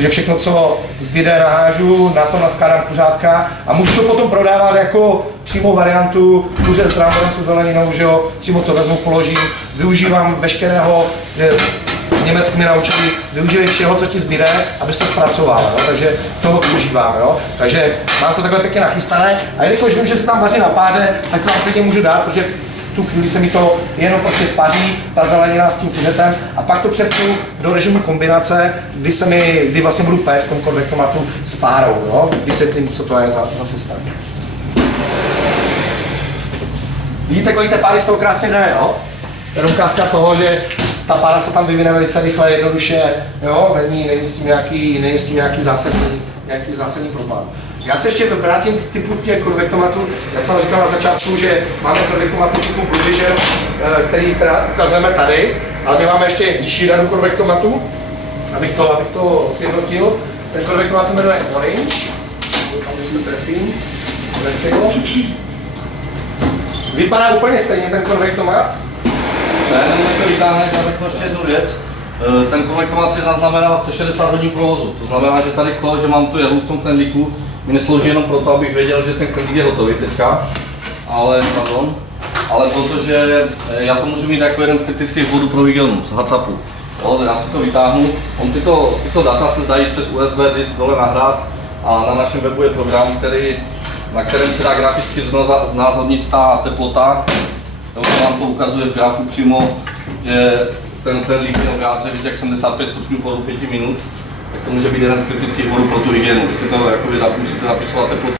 Takže všechno, co zbyde, nahážu, na to naskládám kuřátka a můžu to potom prodávat jako přímo variantu kuře s bramborem se zeleninou, že jo, přímo to vezmu, položím, využívám veškerého, Německy mě naučili, využívej všeho, co ti zbyde, abys to zpracoval, jo? Takže toho využívám, jo? Takže mám to takhle pěkně nachystané a jelikož vím, že se tam vaří na páře, tak to klidně můžu dát, protože v tu chvíli se mi to jenom prostě spaří, ta zelenina s tím kuřetem a pak to přepnu do režimu kombinace, kdy vlastně budu péct v tom konvektomatu s párou, jo? Vysvětlím, co to je za systém. Vidíte, kolik té páry z toho krásně jde, jo? To je ukázka toho, že ta pára se tam vyvine velice rychle, jednoduše, jo? Není s tím nějaký zásadní problém. Já se ještě vrátím k typu těch konvektomatů. Já jsem říkal na začátku, že máme konvektomaty typu Blue Vision, který teda ukazujeme tady, ale my máme ještě nižší řadu konvektomatů, abych to sjednotil. Ten konvektomat se jmenuje Orange, když se trefím, vypadá úplně stejně ten konvektomat. Ne, než to vytáhne, já řeknu ještě jednu věc. Ten konvektomat si zaznamená 160 hodin provozu. To znamená, že tady to, že mám tu jehlu v tom knedlíku, mi neslouží jenom proto, abych věděl, že ten knedlík je hotový teďka, ale protože já to můžu mít jako jeden z kritických bodů pro Vigilnu z HACCPu. Já si to vytáhnu, tyto data se dají přes USB disk dole nahrát a na našem webu je program, na kterém se dá graficky znázornit ta teplota. Vám to ukazuje v grafu přímo, že ten lík měl vyjádřit víc jak 75 stupňů po 5 minut, tak to může být jeden z kritických bodů pro tu hygienu. Když si to musíte zapisovat teplotu